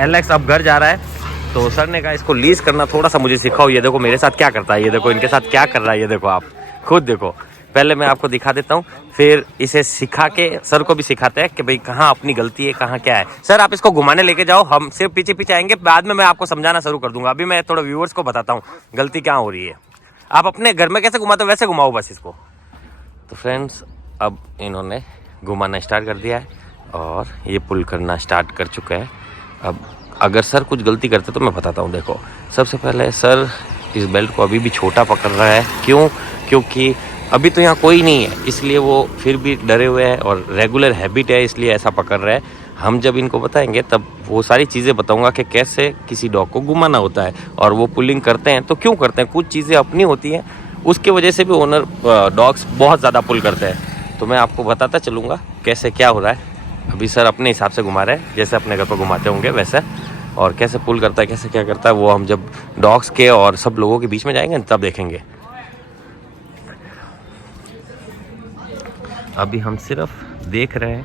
Alex अब घर जा रहा है, तो सर ने कहा इसको लीज करना थोड़ा सा मुझे सिखाओ। ये देखो मेरे साथ क्या करता है, ये देखो इनके साथ क्या कर रहा है, ये देखो आप खुद देखो। पहले मैं आपको दिखा देता हूँ, फिर इसे सिखा के सर को भी सिखाते हैं कि भाई कहाँ अपनी गलती है, कहाँ क्या है। सर आप इसको घुमाने लेके जाओ, हम सिर्फ पीछे पीछे आएंगे, बाद में मैं आपको समझाना शुरू कर दूंगा। अभी मैं थोड़ा व्यूअर्स को बताता हूँ गलती क्या हो रही है। आप अपने घर में कैसे घुमाते हो वैसे घुमाओ बस इसको। तो फ्रेंड्स अब इन्होंने घुमाना स्टार्ट कर दिया है और ये पुल करना स्टार्ट कर चुका है। अब अगर सर कुछ गलती करते तो मैं बताता हूँ। देखो सबसे पहले सर इस बेल्ट को अभी भी छोटा पकड़ रहा है, क्यों? क्योंकि अभी तो यहाँ कोई नहीं है, इसलिए वो फिर भी डरे हुए हैं और रेगुलर हैबिट है इसलिए ऐसा पकड़ रहा है। हम जब इनको बताएंगे तब वो सारी चीज़ें बताऊंगा कि कैसे किसी डॉग को घुमाना होता है। और वो पुलिंग करते हैं तो क्यों करते हैं, कुछ चीज़ें अपनी होती हैं, उसकी वजह से भी ओनर डॉग्स बहुत ज़्यादा पुल करते हैं। तो मैं आपको बताता चलूँगा कैसे क्या हो रहा है। अभी सर अपने हिसाब से घुमा रहे हैं, जैसे अपने घर पर घुमाते होंगे वैसे। और कैसे पुल करता है, कैसे क्या करता है, वो हम जब डॉग्स के और सब लोगों के बीच में जाएंगे तब देखेंगे। अभी हम सिर्फ देख रहे हैं,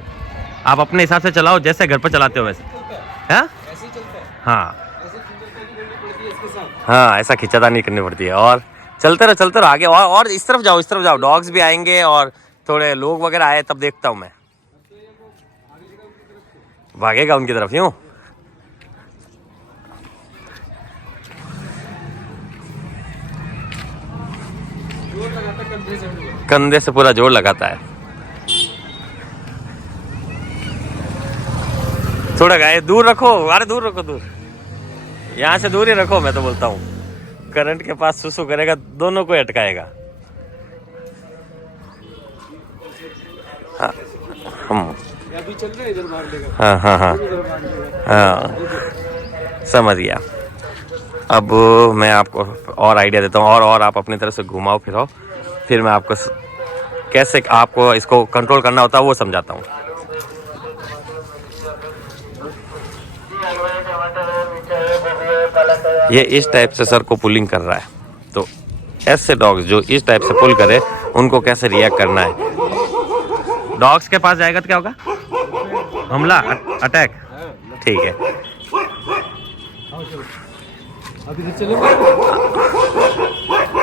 आप अपने हिसाब से चलाओ जैसे घर पर चलाते हो वैसे। हाँ हाँ हाँ, ऐसा खिंचाता नहीं करनी पड़ती है। और चलते रहो आगे, और इस तरफ जाओ, डॉग्स भी आएंगे और थोड़े लोग वगैरह आए तब देखता हूँ मैं। भागेगा उनकी तरफ यूँ। कंधे से पूरा जोर लगाता है। थोड़ा गाय दूर रखो, अरे दूर रखो, दूर, यहाँ से दूर ही रखो। मैं तो बोलता हूँ करंट के पास सुसु करेगा, दोनों को अटकाएगा। हाँ अभी चल रहे इधर मार देगा। हाँ हाँ हाँ हाँ, समझ गया। अब मैं आपको और आइडिया देता हूँ, और आप अपनी तरफ से घुमाओ फिराओ, फिर मैं आपको कैसे आपको इसको कंट्रोल करना होता है वो समझाता हूँ। ये इस टाइप से सर को पुलिंग कर रहा है, तो ऐसे डॉग्स जो इस टाइप से पुल करे उनको कैसे रिएक्ट करना है। डॉग्स के पास जाएगा तो क्या होगा, हमला, अटैक। ठीक है,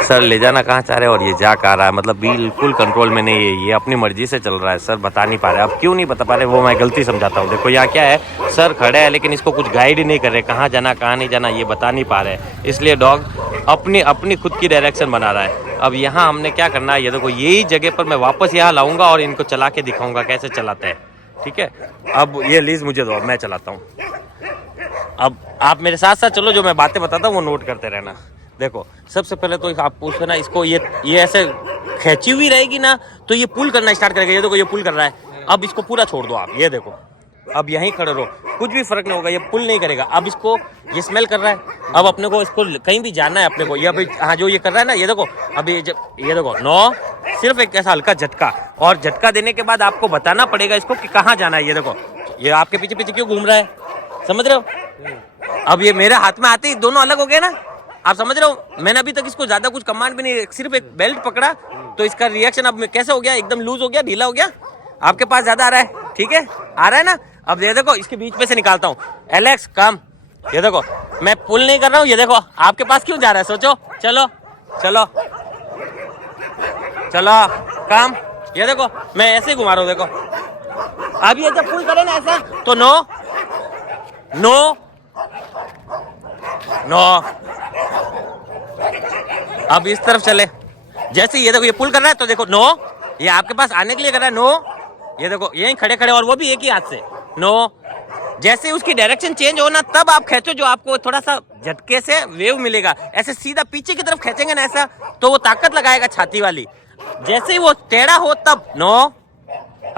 सर ले जाना कहाँ चाह रहे हैं और ये जा कहाँ रहा है, मतलब बिल्कुल कंट्रोल में नहीं है, ये अपनी मर्जी से चल रहा है। सर बता नहीं पा रहे, अब क्यों नहीं बता पा रहे वो मैं गलती समझाता हूँ। देखो यहाँ क्या है, सर खड़े हैं लेकिन इसको कुछ गाइड ही नहीं कर रहे, कहाँ जाना कहाँ नहीं जाना ये बता नहीं पा रहे, इसलिए डॉग अपनी खुद की डायरेक्शन बना रहा है। अब यहाँ हमने क्या करना है, ये देखो यही जगह पर मैं वापस यहाँ लाऊंगा और इनको चला के दिखाऊंगा कैसे चलाते हैं। ठीक है, अब ये लीज मुझे दो, मैं चलाता हूँ। अब आप मेरे साथ साथ चलो, जो मैं बातें बताता हूँ वो नोट करते रहना। देखो सबसे पहले तो आप पूछो ना इसको, ये ऐसे खींची हुई रहेगी ना तो ये पुल करना स्टार्ट करेगा। ये देखो ये पुल कर रहा है, अब इसको पूरा छोड़ दो आप, ये देखो अब यहीं खड़े रहो, कुछ भी फर्क नहीं होगा, ये पुल नहीं करेगा। अब इसको ये स्मेल कर रहा है, अब अपने को इसको कहीं भी जाना है अपने को, ये अभी हाँ जो ये कर रहा है ना, ये देखो अभी ये देखो नो, सिर्फ एक ऐसा हल्का झटका, और झटका देने के बाद आपको बताना पड़ेगा इसको कि कहाँ जाना है। ये देखो ये आपके पीछे पीछे क्यों घूम रहा है, समझ रहे हो। अब ये मेरे हाथ में आते ही दोनों अलग हो गए ना, आप समझ रहे हो। मैंने अभी तक इसको ज्यादा कुछ कमांड भी नहीं, सिर्फ एक बेल्ट पकड़ा तो इसका रिएक्शन अब कैसे हो गया, एकदम लूज हो गया, ढीला हो गया, आपके पास ज्यादा आ रहा है। ठीक है, आ रहा है ना। अब ये देखो इसके बीच में से निकालता हूँ, एलेक्स कम। ये देखो मैं पुल नहीं कर रहा हूँ, ये देखो आपके पास क्यों जा रहा है, सोचो। चलो चलो चलो कम, ये देखो मैं ऐसे ही घुमा रहा हूँ, देखो अब ये जब पुल करे ना ऐसा तो नो नो नो, अब इस तरफ चले, जैसे ये देखो ये पुल कर रहा है तो देखो नो, ये आपके पास आने के लिए कर रहा है नो, ये देखो यहीं खड़े खड़े, और वो भी एक ही हाथ से नो। जैसे उसकी डायरेक्शन चेंज हो ना तब आप खींचो, जो आपको थोड़ा सा झटके से वेव मिलेगा। ऐसे सीधा पीछे की तरफ खींचेंगे ना ऐसा तो वो ताकत लगाएगा छाती वाली, जैसे ही वो टेढ़ा हो तब नो,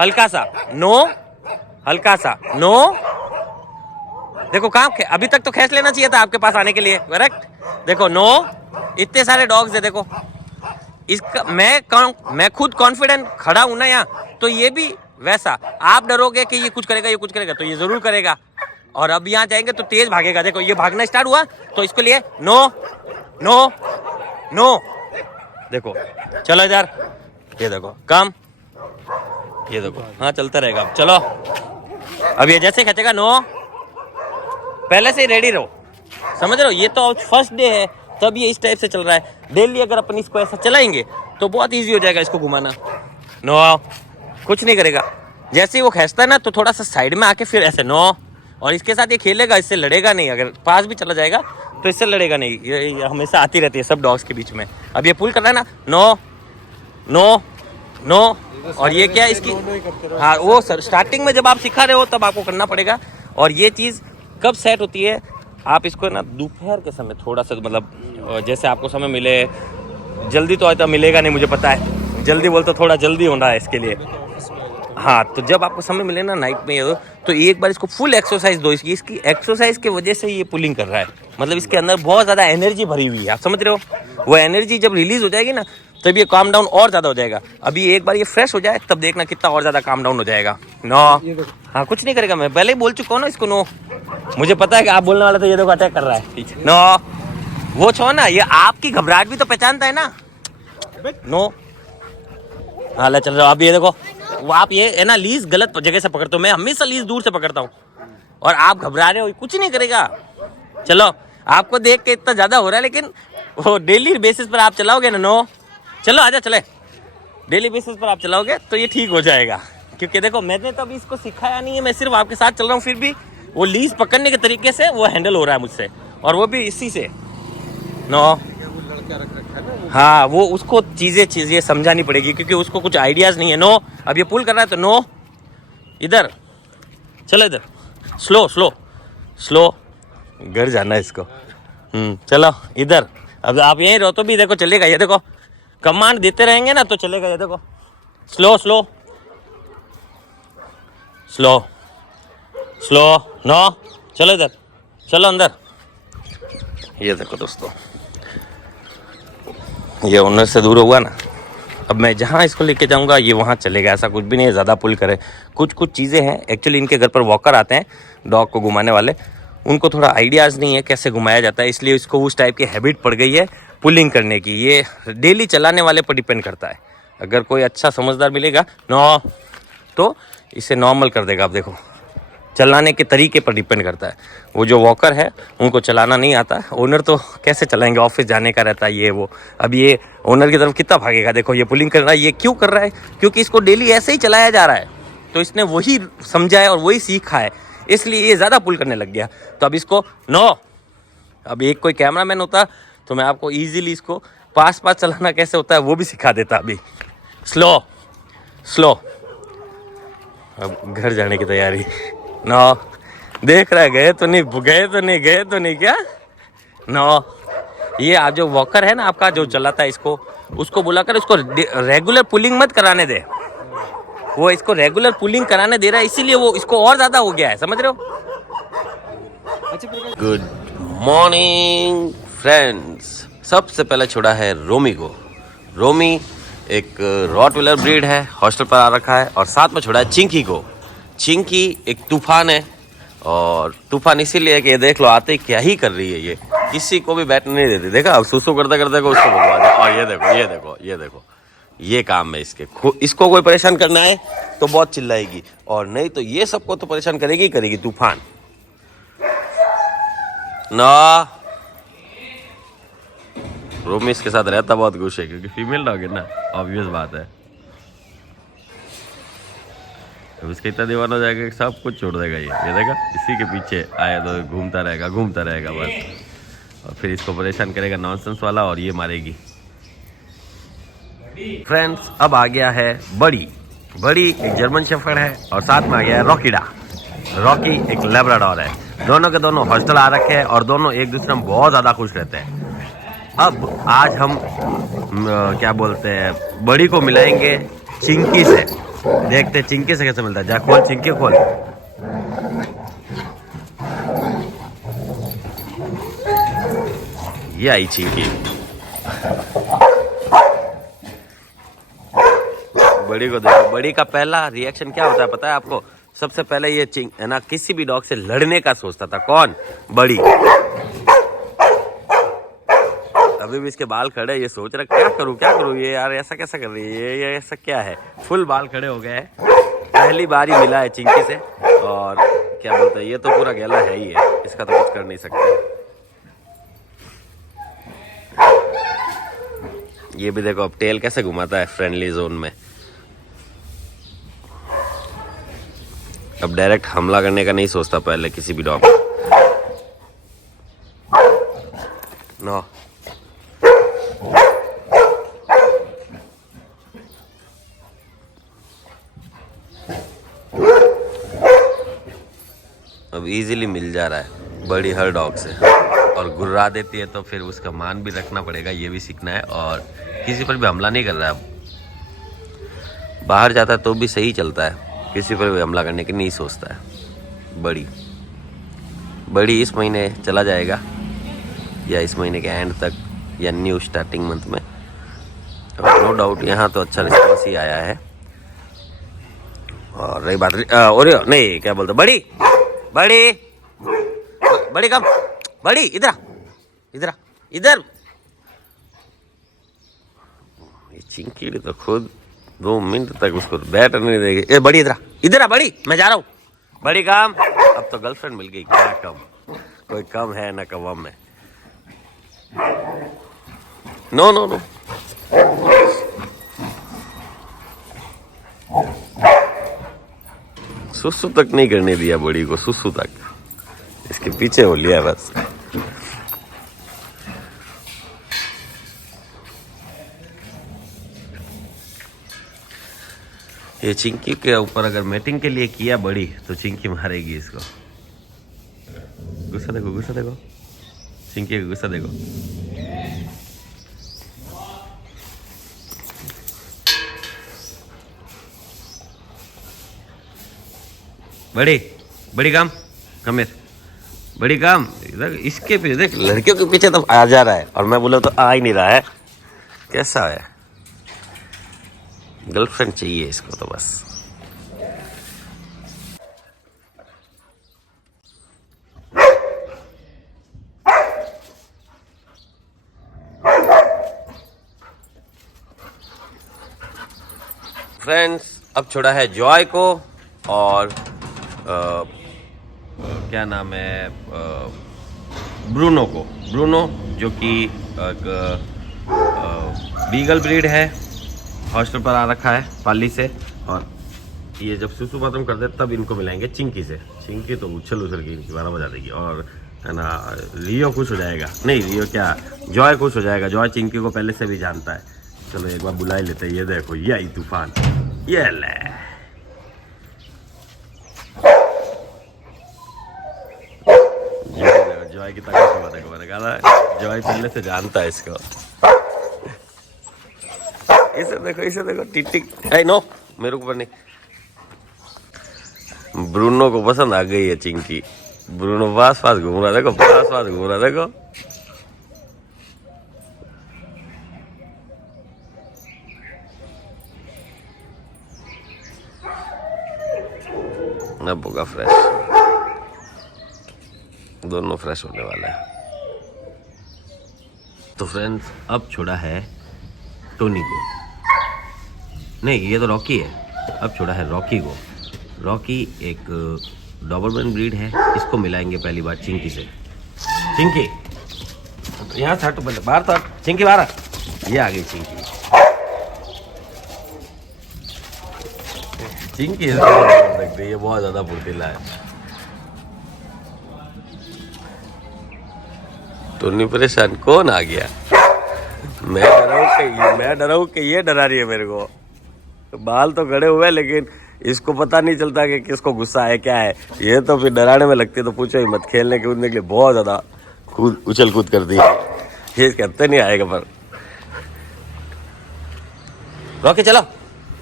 हल्का सा नो, हल्का सा नो। देखो काम अभी तक तो खींच लेना चाहिए था आपके पास आने के लिए, करेक्ट। देखो नो, इतने सारे डॉग्स है, देखो इसका मैं खुद कॉन्फिडेंट खड़ा हूं ना यहाँ, तो ये भी वैसा। आप डरोगे कि ये कुछ करेगा तो ये जरूर करेगा। और अब यहाँ जाएंगे तो तेज भागेगा, देखो ये भागना स्टार्ट हुआ तो इसके लिए नो नो नो। देखो चलो इधर, ये देखो कम, ये देखो हाँ चलता रहेगा। अब चलो, अब ये जैसे खींचेगा नो पहले से ही रेडी रहो, समझ रहे हो। ये तो फर्स्ट डे है तब ये इस टाइप से चल रहा है। डेली अगर अपन इसको ऐसा चलाएंगे तो बहुत ईजी हो जाएगा इसको घुमाना। नो, कुछ नहीं करेगा। जैसे ही वो खींचता है ना तो थोड़ा सा साइड में आके फिर ऐसे नो, और इसके साथ ये खेलेगा, इससे लड़ेगा नहीं। अगर पास भी चला जाएगा तो इससे लड़ेगा नहीं। ये हमेशा आती रहती है सब डॉग्स के बीच में। अब ये पुल कर रहा है ना, नो नो नो, और ये क्या है इसकी, हाँ वो सर स्टार्टिंग में जब आप सिखा रहे हो तब आपको करना पड़ेगा। और ये चीज़ कब सेट होती है, आप इसको ना दोपहर के समय थोड़ा सा, मतलब जैसे आपको समय मिले, जल्दी तो आता मिलेगा नहीं मुझे पता है, जल्दी बोलते थोड़ा जल्दी होना है इसके लिए। हाँ, तो जब आपको समय मिले ना नाइट में तो एक बार इसको फुल एक्सरसाइज दो। इसकी एक्सरसाइज की वजह से ये पुलिंग कर रहा है, मतलब इसके अंदर बहुत ज़्यादा एनर्जी भरी हुई है, आप समझ रहे हो। वो एनर्जी जब रिलीज हो जाएगी ना तब ये काम डाउन और ज़्यादा हो जाएगा। अभी एक बार ये फ्रेश हो जाए तब देखना कितना और ज़्यादा काम डाउन हो जाएगा। नो, हाँ कुछ नहीं करेगा, मैं पहले ही बोल चुका हूँ ना इसको नो। मुझे पता है कि आप बोलने वाला, तो ये देखो अटैक कर रहा है। नो, वो छो ना, ये आपकी घबराहट भी तो पहचानता है ना। नो, हाँ ले चल रहा हूँ। आप ये देखो, वो आप ये है ना लीज गलत जगह से पकड़ते हो, मैं हमेशा लीज दूर से पकड़ता हूँ और आप घबरा रहे हो। कुछ नहीं करेगा, चलो आपको देख के इतना ज़्यादा हो रहा है, लेकिन वो डेली बेसिस पर आप चलाओगे ना, नो चलो आजा चले, डेली बेसिस पर आप चलाओगे तो ये ठीक हो जाएगा। क्योंकि देखो मैंने तो अभी इसको सिखाया नहीं है, मैं सिर्फ आपके साथ चल रहा हूँ, फिर भी वो लीज पकड़ने के तरीके से वो हैंडल हो रहा है मुझसे, और वो भी इसी से। नो, हाँ वो उसको चीज़ें समझानी पड़ेगी क्योंकि उसको कुछ आइडियाज़ नहीं है। नो, अब ये पुल कर रहा है तो नो, इधर चलो, इधर स्लो स्लो स्लो, घर जाना है इसको। चलो इधर, अब आप यहीं रहो तो भी देखो चलेगा। ये देखो कमांड देते रहेंगे ना तो चलेगा। ये देखो slow slow slow slow, no चलो इधर, चलो अंदर। ये देखो दोस्तों, ये ओनर से दूर हुआ ना, अब मैं जहाँ इसको लेके जाऊँगा ये वहाँ चलेगा। ऐसा कुछ भी नहीं है ज़्यादा पुल करे। कुछ चीज़ें हैं एक्चुअली, इनके घर पर वॉकर आते हैं डॉग को घुमाने वाले, उनको थोड़ा आइडियाज़ नहीं है कैसे घुमाया जाता है, इसलिए इसको उस टाइप की हैबिट पड़ गई है पुलिंग करने की। ये डेली चलाने वाले पर डिपेंड करता है। अगर कोई अच्छा समझदार मिलेगा नो तो इसे नॉर्मल कर देगा। आप देखो चलाने के तरीके पर डिपेंड करता है। वो जो वॉकर है उनको चलाना नहीं आता, ओनर तो कैसे चलाएंगे, ऑफिस जाने का रहता है ये वो। अब ये ओनर की तरफ कितना भागेगा, देखो ये पुलिंग कर रहा है। ये क्यों कर रहा है, क्योंकि इसको डेली ऐसे ही चलाया जा रहा है, तो इसने वही समझा है और वही सीखा है, इसलिए ये ज़्यादा पुल करने लग गया। तो अब इसको नो, अब एक कोई कैमरामैन होता तो मैं आपको ईजिली इसको पास चलाना कैसे होता है वो भी सिखा देता। अभी स्लो स्लो, अब घर जाने की तैयारी। नो, देख रहा है गए तो नहीं क्या। नो, ये आप जो वॉकर है ना आपका जो चलाता है उसको बुलाकर इसको रेगुलर पुलिंग मत कराने दे। वो इसको रेगुलर पुलिंग कराने दे रहा है, इसीलिए वो इसको और ज्यादा हो गया है, समझ रहे हो। Good morning friends. सबसे पहले छोड़ा है रोमी को। रोमी एक रॉटविलर ब्रीड है, हॉस्टल पर आ रखा है, और साथ में छोड़ा है चिंकी को। चिंकी एक तूफान है, और तूफान इसीलिए कि ये देख लो आते क्या ही कर रही है, ये किसी को भी बैठने नहीं देती। देखा अब सुसु करते करते को उसको भगवा दे। और ये देखो ये काम है इसके। इसको कोई परेशान करना है तो बहुत चिल्लाएगी, और नहीं तो ये सबको तो परेशान करेगी तूफान। ना रोमी इसके साथ रहता बहुत खुश है क्योंकि फीमेल डॉग है ना, ऑब्वियस बात है। अब इसका इतना दीवाना हो जाएगा कि सब कुछ छोड़ देगा ये देखा, इसी के पीछे आया तो घूमता रहेगा बस, और फिर इसको परेशान करेगा नॉनसेंस वाला, और ये मारेगी। फ्रेंड्स अब आ गया है बड़ी एक जर्मन शेफर्ड है, और साथ में आ गया है रॉकी एक लैब्राडोर है। दोनों के दोनों हॉस्टल आ रखे हैं, और दोनों एक दूसरे में बहुत ज़्यादा खुश रहते हैं। अब आज हम क्या बोलते हैं, बड़ी को मिलाएंगे चिंकी से। देखते चिंकी से कैसे मिलता है। जा खोल चिंकी खोल। ये आई चिंकी। बड़ी को देखो, बड़ी का पहला रिएक्शन क्या होता है पता है आपको। सबसे पहले ये है ना किसी भी डॉग से लड़ने का सोचता था। कौन? बड़ी। अभी भी इसके बाल खड़े, ये सोच रहा क्या करूं ये यार ऐसा कैसा कर रही है, ये ऐसा क्या है। फुल बाल खड़े हो गए हैं। पहली बार ही मिला है चिंकी से, और क्या बोलते हैं, ये तो पूरा गैला है ही है, इसका तो कुछ कर नहीं सकते। ये भी देखो अब टेल कैसे घुमाता है फ्रेंडली जोन में। अब डायरेक्ट हमला करने का नहीं सोचता पहले किसी भी डॉग नो। अब इजीली मिल जा रहा है बड़ी हर डॉग से, और गुर्रा देती है तो फिर उसका मान भी रखना पड़ेगा, ये भी सीखना है। और किसी पर भी हमला नहीं कर रहा है, अब बाहर जाता है तो भी सही चलता है, किसी पर भी हमला करने की नहीं सोचता है। बड़ी इस महीने चला जाएगा या इस महीने के एंड तक या न्यू स्टार्टिंग मंथ में। नो डाउट यहाँ तो अच्छा रिस्पॉन्स ही आया है। और रही बात और नहीं क्या बोलते, बड़ी बड़ी बड़ी कम, बड़ी इधर इधर इधर। ये चिंकी तो खुद 2 मिनट तक उसको बैठ नहीं देगी। ए बड़ी इधर इधर, बड़ी मैं जा रहा हूँ, बड़ी काम। अब तो गर्लफ्रेंड मिल गई, क्या कम, कोई कम है ना कम में। नो नो नो, सुसु तक नहीं करने दिया बड़ी को, सुसु तक इसके पीछे हो लिया बस। ये चिंकी के ऊपर अगर मैटिंग के लिए किया बड़ी तो चिंकी मारेगी इसको। गुस्सा देखो, गुस्सा देखो, चिंकी का गुस्सा देखो। बड़ी बड़ी काम कम हियर, बड़ी काम इधर। इसके पीछे देख, लड़कियों के पीछे तो आ जा रहा है और मैं बोला तो आ ही नहीं रहा है। कैसा है, गर्लफ्रेंड चाहिए इसको तो बस। फ्रेंड्स अब छोड़ा है जॉय को और क्या नाम है, ब्रूनो को। ब्रूनो जो कि बीगल ब्रीड है, हॉस्टल पर आ रखा है पाली से। और ये जब सुसु बाथरूम करते तब इनको मिलाएंगे चिंकी से। चिंकी तो उछल उछल के इनकी 12 बजा देगी। और है ना, रियो खुश हो जाएगा, नहीं रियो क्या, जॉय खुश हो जाएगा। जॉय चिंकी को पहले से भी जानता है। चलो एक बार बुला ही लेते हैं। ये देखो यही तूफान, ये ले जॉय की ताकत को देखो, मैंने कहा जॉय पहले से जानता है इसको। इसे देखो, इसे देखो, टिक टिक। ए नो, मेरे ऊपर नहीं। ब्रूनो को पसंद आ गई है चिंकी। ब्रूनो पास पास घूम रहा, देखो पास पास घूम रहा, देखो। अब होगा फ्रेश, दोनों फ्रेश होने वाला है। तो फ्रेंड्स अब छोड़ा है टोनी को, नहीं ये तो रॉकी है। अब छोड़ा है रॉकी को। रॉकी एक डॉबरमैन ब्रीड है, इसको मिलाएंगे पहली बार चिंकी से। चिंकी यहाँ से हट, पहले बाहर तो हट, चिंकी बाहर आ। ये आ गई चिंकी। चिंकी सकते, ये बहुत ज्यादा फुर्तीला है। टोनी परेशान, कौन आ गया? मैं डरा हूँ कि ये डरा रही है मेरे को। बाल तो खड़े हुए लेकिन इसको पता नहीं चलता कि किसको गुस्सा है क्या है। ये तो फिर डराने में लगती है, तो पूछो ही मत। खेलने कूदने के लिए बहुत ज्यादा उछल कूद करती है। ये कहते नहीं आएगा पर। रॉकी चलो,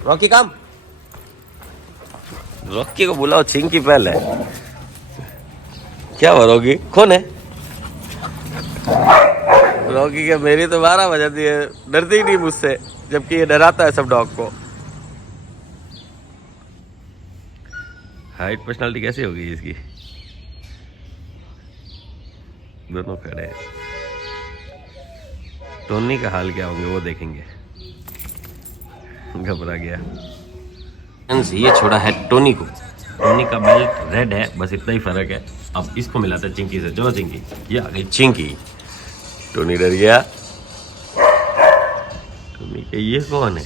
रॉकी काम। रॉकी को बुलाओ, चिंकी पहले। क्या हुआ रॉकी, कौन है? रॉकी क्या, मेरी तो 12 बजाती है, डरती ही नहीं मुझसे, जबकि ये डराता है सब डॉग को। हाइट पर्सनालिटी कैसी होगी इसकी? दोनों खड़े हैं। टोनी का हाल क्या होंगे वो देखेंगे। घबरा गया। ये छोड़ा है टोनी को। टोनी का बेल्ट रेड है, बस इतना ही फर्क है। अब इसको मिलाते हैं चिंकी से। चलो चिंकी, ये आ गई चिंकी। टोनी डर गया। टोनी के ये कौन है?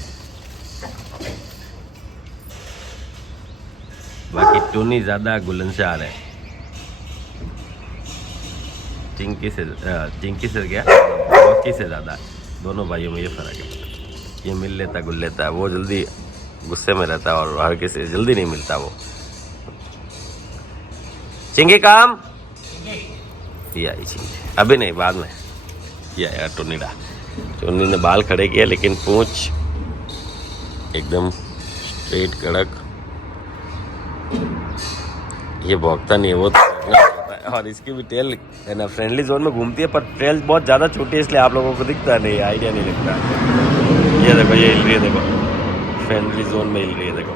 बाकी टोनी ज्यादा गुलनशार है चिंकी से क्या रॉकी से ज्यादा। दोनों भाइयों में ये फर्क है। ये मिल लेता गुल लेता है, वो जल्दी गुस्से में रहता है और हर किसी से जल्दी नहीं मिलता वो। चिंकी काम ये आई चिंकी, अभी नहीं बाद में। ये आया टोनीडा। टोनी ने बाल खड़े किए लेकिन पूंछ एकदम स्ट्रेट कड़क। ये भौंकता नहीं है, वो तो होता है। और इसकी भी टेल है ना फ्रेंडली जोन में घूमती है, पर टेल बहुत ज़्यादा छोटी है इसलिए आप लोगों को दिखता नहीं, आइडिया नहीं लगता। ये देखो, ये हिल रही है, देखो फ्रेंडली जोन में हिल रही है, देखो।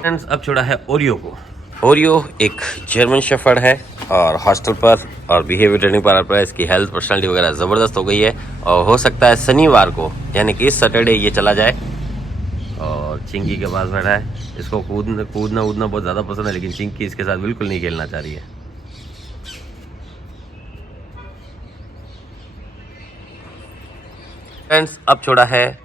फ्रेंड्स, अब छोड़ा है ओरियो को। ओरियो एक जर्मन शेफर्ड है और हॉस्टल पर और बिहेवियर ट्रेनिंग पर इसकी हेल्थ पर्सनालिटी वगैरह ज़बरदस्त हो गई है और हो सकता है शनिवार को यानी कि इस सैटरडे ये चला जाए। और चिंकी के पास बैठा है। इसको कूदना उदना बहुत ज़्यादा पसंद है, लेकिन चिंकी इसके साथ बिल्कुल नहीं खेलना चाह रही है। फ्रेंड्स, अब छोड़ा है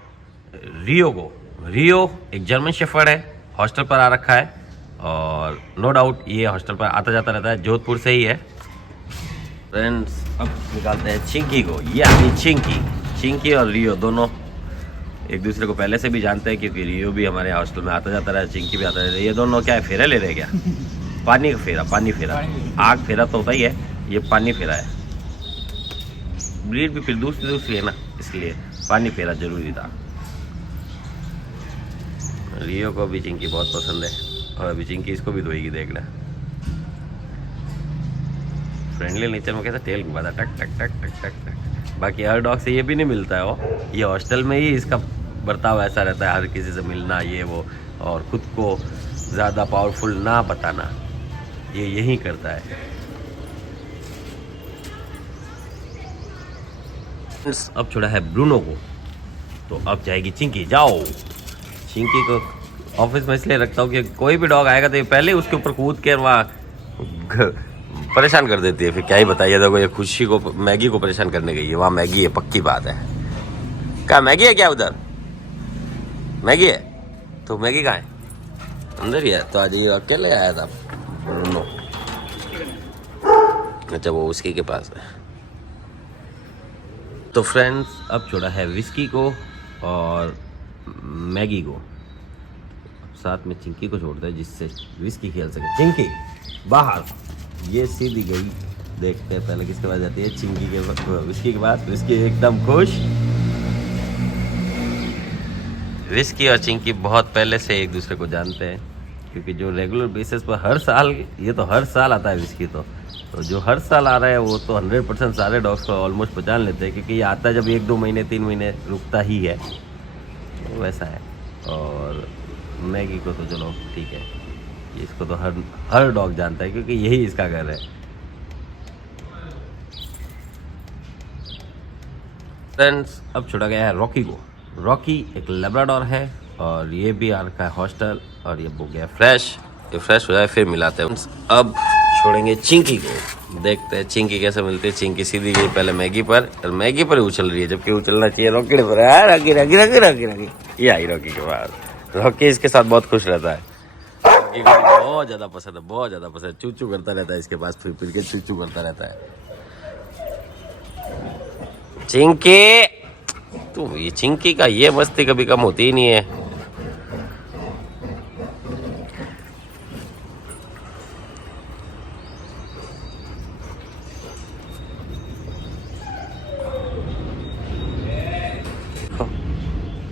रियो को। रियो एक जर्मन शेफर्ड है, हॉस्टल पर आ रखा है और नो डाउट ये हॉस्टल पर आता जाता रहता है, जोधपुर से ही है। फ्रेंड्स, अब निकालते हैं चिंकी को। ये आती चिंकी और रियो दोनों एक दूसरे को पहले से भी जानते हैं, क्योंकि रियो भी हमारे हॉस्टल में आता जाता रहा, चिंकी भी आता रहता है। ये दोनों क्या है, फेरा ले रहे क्या? पानी फेरा। आग फेरा तो होता ही है, ये पानी फेरा है। ब्रीड भी फिर दूसरी है ना, इसलिए पानी फेरा जरूरी था। रियो को भी चिंकी बहुत पसंद है और अभी चिंकी इसको भी धोएगी, देखना। फ्रेंडली नेचर में कैसा टेल घुमाता, टक टक टक टक टक टक। बाकी हर डॉग से ये भी नहीं मिलता है, वो ये हॉस्टल में ही इसका बर्ताव ऐसा रहता है, हर किसी से मिलना ये वो, और खुद को ज़्यादा पावरफुल ना बताना, ये यही करता है। अब छोड़ा है ब्रूनो को, तो अब जाएगी चिंकी। जाओ। चिंकी को ऑफिस में इसलिए रखता हूँ कि कोई भी डॉग आएगा तो ये पहले उसके ऊपर कूद के वहाँ परेशान कर देती है। फिर क्या ही बताइए, देखो ये खुशी को मैगी को परेशान करने गई है, वहाँ मैगी है, पक्की बात है। क्या मैगी है क्या? उधर मैगी है तो मैगी कहाँ है? अंदर ही है। तो आज ये अकेले आया था ब्रूनो। अच्छा, वो उसकी के पास है। तो फ्रेंड्स, अब छोड़ा है विस्की को और मैगी को, साथ में चिंकी को छोड़ता है जिससे विस्की खेल सके। चिंकी बाहर, ये सीधी गई। देखते हैं पहले किसके पास जाती है, चिंकी के विस्की के पास। विस्की एकदम खुश। विस्की और चिंकी बहुत पहले से एक दूसरे को जानते हैं, क्योंकि जो रेगुलर बेसिस पर हर साल, ये तो हर साल आता है विस्की, तो जो हर साल आ रहा है वो तो 100% सारे डॉग्स को ऑलमोस्ट पहचान लेते हैं, क्योंकि ये आता है जब 1-2 महीने 3 महीने रुकता ही है, तो वैसा है। और मैगी को तो चलो ठीक है, इसको तो हर डॉग जानता है क्योंकि यही इसका घर है। फ्रेंड्स, अब छोड़ा गया है रॉकी को। रॉकी एक लेब्राडोर है और ये भी आ रखा है हॉस्टल, और ये हो गया फ्रेश। ये फ्रेश हो जाए फिर मिलाते हैं। अब छोड़ेंगे चिंकी को, देखते हैं चिंकी कैसे मिलती है। चिंकी सीधी गई पहले मैगी पर, और मैगी पर ही उछल रही है, जबकि उछलना चाहिए रॉकी पर। रॉकी ये आई रॉकी के पास। रॉकी इसके साथ बहुत खुश रहता है, रॉकी को बहुत ज़्यादा पसंद है, बहुत ज़्यादा पसंद है। चूचू करता रहता है इसके पास, फिर के चूचू करता रहता है। चिंकी, तो ये चिंकी का ये मस्ती कभी कम होती ही नहीं है।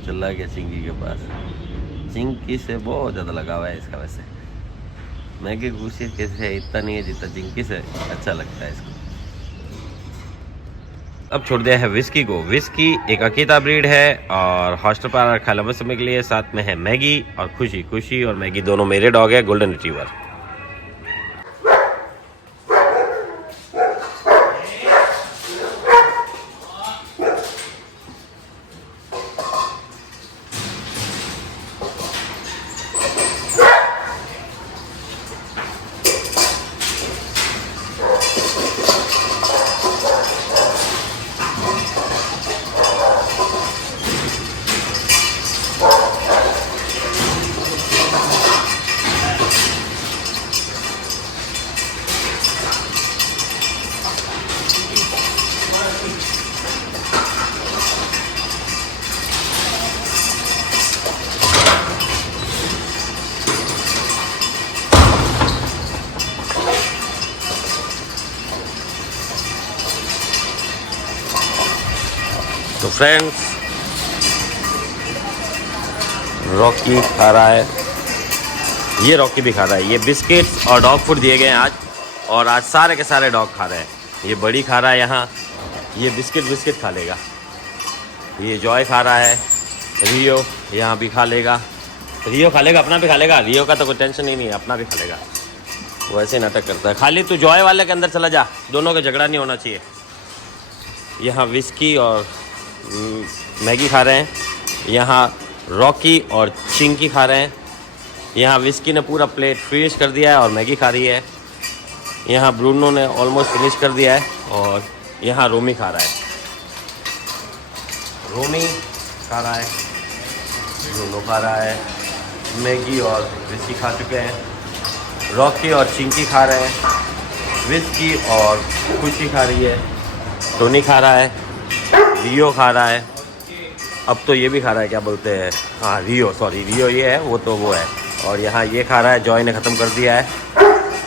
चला गया चिंकी के पास। चिंकी से बहुत ज़्यादा लगाव है इसका। वैसे मैगी खुशी कैसे इतना नहीं है जितना चिंकी से अच्छा लगता है इसको। अब छोड़ दिया है विस्की को। विस्की एक अकीता ब्रीड है और हॉस्टल पर रखा लंबे समय के लिए। साथ में है मैगी और खुशी और मैगी दोनों मेरे डॉग है, गोल्डन रिट्रीवर। तो फ्रेंड्स, रॉकी खा रहा है, ये रॉकी भी खा रहा है। ये बिस्किट्स और डॉग फूड दिए गए हैं आज, और आज सारे के सारे डॉग खा रहे हैं। ये बड़ी खा रहा है यहाँ, ये बिस्किट खा लेगा। ये जॉय खा रहा है, रियो यहाँ भी खा लेगा। रियो खा लेगा, अपना भी खा लेगा। रियो का तो कोई टेंशन ही नहीं है, अपना भी खा लेगा। वैसे नाटक करता है। खाली तू जॉय वाले के अंदर चला जा, दोनों का झगड़ा नहीं होना चाहिए। यहाँ विस्की और मैगी खा रहे हैं। यहाँ रॉकी और चिंकी खा रहे हैं। यहाँ विस्की ने पूरा प्लेट फिनिश कर दिया है और मैगी खा रही है। यहाँ ब्रूनो ने ऑलमोस्ट फिनिश कर दिया है, और यहाँ रोमी खा रहा है। रोमी खा रहा है, ब्रूनो खा रहा है, मैगी और विस्की खा चुके हैं। रॉकी और चिंकी खा रहे हैं, विस्की और खुशी खा रही है। टोनी खा रहा है, रियो खा रहा है, अब तो ये भी खा रहा है, क्या बोलते हैं, हाँ रियो, सॉरी रियो ये है, वो तो वो है। और यहाँ ये खा रहा है, जॉय ने ख़त्म कर दिया है,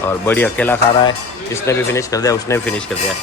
और बड़ी अकेला खा रहा है। इसने भी फिनिश कर दिया, उसने भी फिनिश कर दिया।